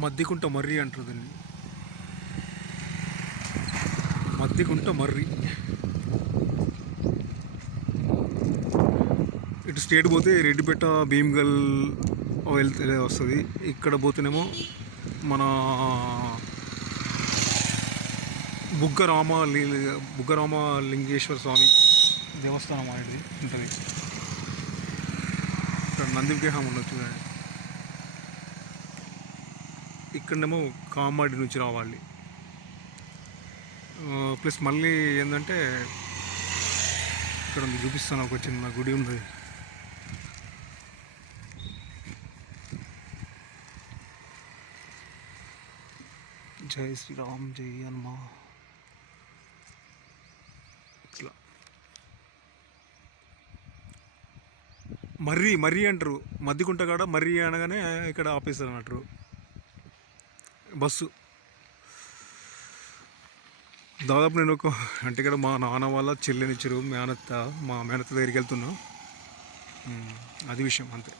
మద్దికుంట మర్రి అంటారు దీన్ని. మద్దికుంట మర్రి. ఇటు స్టేట్ పోతే రెడ్డిపేట భీమ్గల్ వెళ్తే వస్తుంది. ఇక్కడ పోతేనేమో మన బుగ్గరామ లి- బుగ్గరామ లింగేశ్వర స్వామి దేవస్థానం అనేది ఉంటుంది. ఇక్కడ నంది విగ్రహం ఉండొచ్చు చూడండి ఇక్కడనేమో కామాడి నుంచి రావాలి. ప్లస్ మళ్ళీ ఏంటంటే ఇక్కడ మీకు చూపిస్తాను ఒక చిన్న గుడి ఉంది. జై శ్రీరామ్ జై హనుమా. ఇట్లా. మర్రి మర్రి అంటారు. మద్దికుంట కాడ మర్రి అనగానే ఇక్కడ ఆపేస్తారు అన్నట్టు. బస్సు. దాదాపు నేను ఒక అంటే ఇక్కడ మా నాన్న వాళ్ళ చెల్లెనిచ్చారు మేనత్త మా మేనత్త దగ్గరికి వెళ్తున్నా. అది విషయం అంతే.